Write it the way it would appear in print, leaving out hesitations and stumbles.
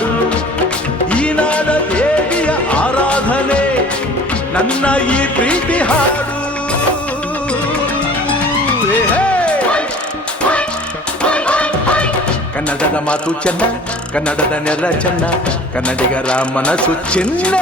ಹಾಡು ಈ ನಾಡ ದೇವಿಯ ಆರಾಧನೆ ನನ್ನ ಈ ಪ್ರೀತಿ ಹಾಡು ಕನ್ನಡದ ಮಾತು ಚೆನ್ನ ಕನ್ನಡದ ನೆಲ ಚೆನ್ನ ಕನ್ನಡಿಗರ ಮನಸ್ಸು ಚಿನ್ನ